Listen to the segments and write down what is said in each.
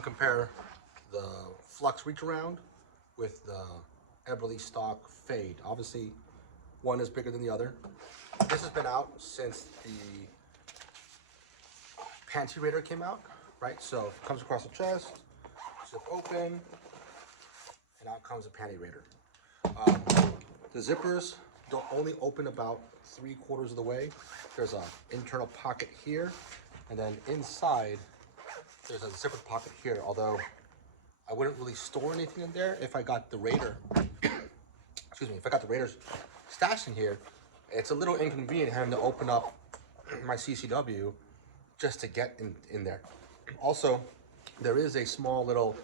gonna compare the Flux Reach Around with the Eberlestock Fade. Obviously, one is bigger than the other. This has been out since the Panty Raider came out, right? So it comes across the chest, zip open, and out comes the Panty Raider. The zippers don't only open about 3/4 of the way. There's an internal pocket here, and then inside there's a zipper pocket here, although I wouldn't really store anything in there if I got the Raider, excuse me, if I got the Raiders stashed in here. It's a little inconvenient having to open up my CCW just to get in there. Also, there is a small little,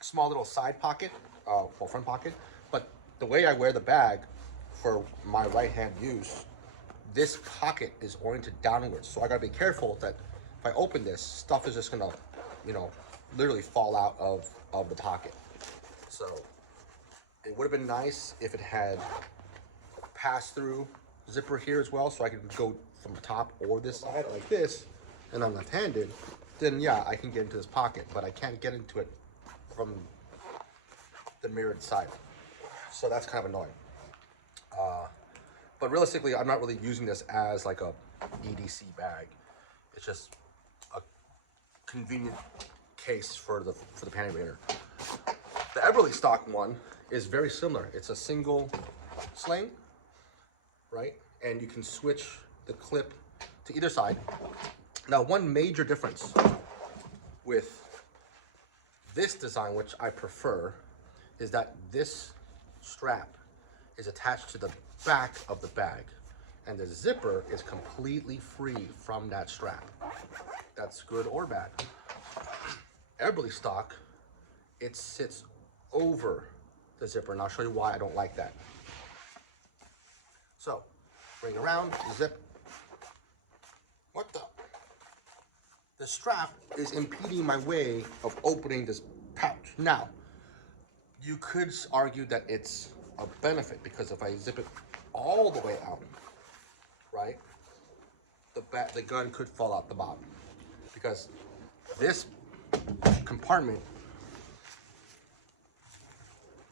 small little side pocket, well, front pocket, but the way I wear the bag for my right hand use, this pocket is oriented downwards. So I gotta be careful that if I open this, stuff is just gonna, you know, literally fall out of the pocket. So it would have been nice if it had pass-through zipper here as well, so I could go from the top or this side like this, and I'm left-handed, then yeah, I can get into this pocket, but I can't get into it from the mirrored side. So that's kind of annoying. But realistically, I'm not really using this as like a EDC bag. It's just a convenient case for the Panty Raider. The Eberlestock one is very similar. It's a single sling, right? And you can switch the clip to either side. Now, one major difference with this design, which I prefer, is that this strap is attached to the back of the bag, and the zipper is completely free from that strap. That's good or bad. Eberlestock, it sits over the zipper, and I'll show you why I don't like that. So, bring it around, zip. What the? The strap is impeding my way of opening this pouch. Now, you could argue that it's a benefit, because if I zip it all the way out, right, the gun could fall out the bottom, because this compartment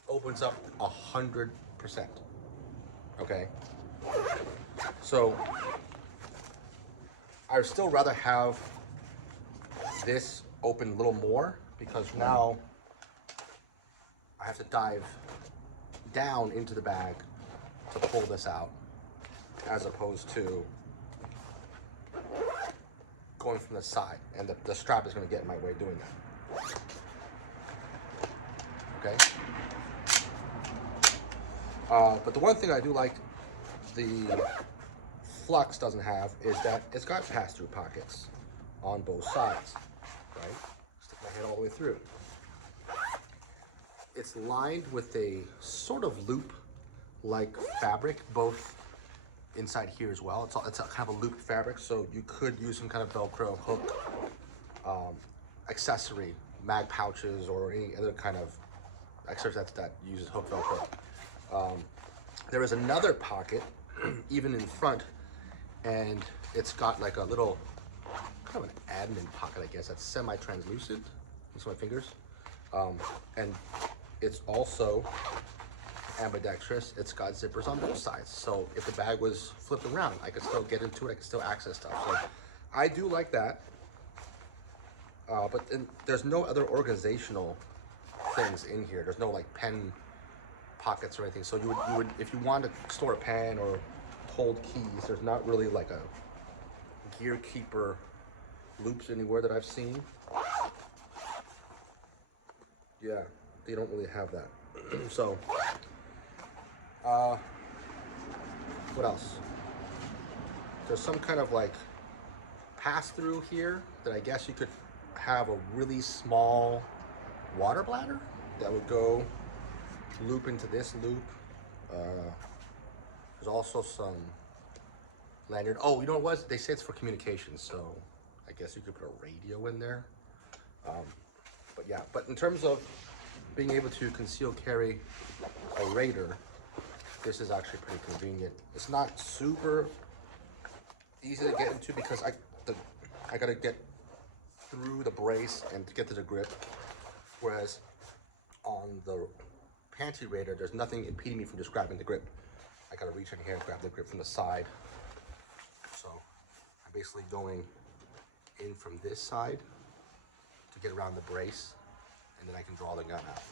opens up 100%. Okay, so I'd still rather have this open a little more, because now I have to dive down into the bag to pull this out, as opposed to going from the side, and the strap is going to get in my way doing that. Okay. But the one thing I do like the Flux doesn't have is that it's got pass-through pockets on both sides, right? Stick my head all the way through. It's lined with a sort of loop-like fabric, both inside here as well. It's a kind of a looped fabric, so you could use some kind of Velcro hook, accessory, mag pouches, or any other kind of accessory that uses hook Velcro. There is another pocket, even in front, and it's got like a little, kind of an admin pocket, I guess, that's semi-translucent. Use my fingers. And it's also ambidextrous. It's got zippers on both sides. So if the bag was flipped around, I could still get into it, I could still access stuff. So I do like that. But there's no other organizational things in here. There's no like pen pockets or anything. So you would if you want to store a pen or hold keys, there's not really like a gear keeper loops anywhere that I've seen. Yeah, they don't really have that. So, what else? There's some kind of like pass-through here that I guess you could have a really small water bladder that would go loop into this loop. There's also some lanyard. Oh, you know what it was? They say it's for communications, so I guess you could put a radio in there. But yeah, but in terms of being able to conceal carry a Raider, this is actually pretty convenient. It's not super easy to get into because I gotta get through the brace and to get to the grip. Whereas on the Panty Raider, there's nothing impeding me from just grabbing the grip. I gotta reach in here and grab the grip from the side. So I'm basically going in from this side to get around the brace, and then I can draw the gun out.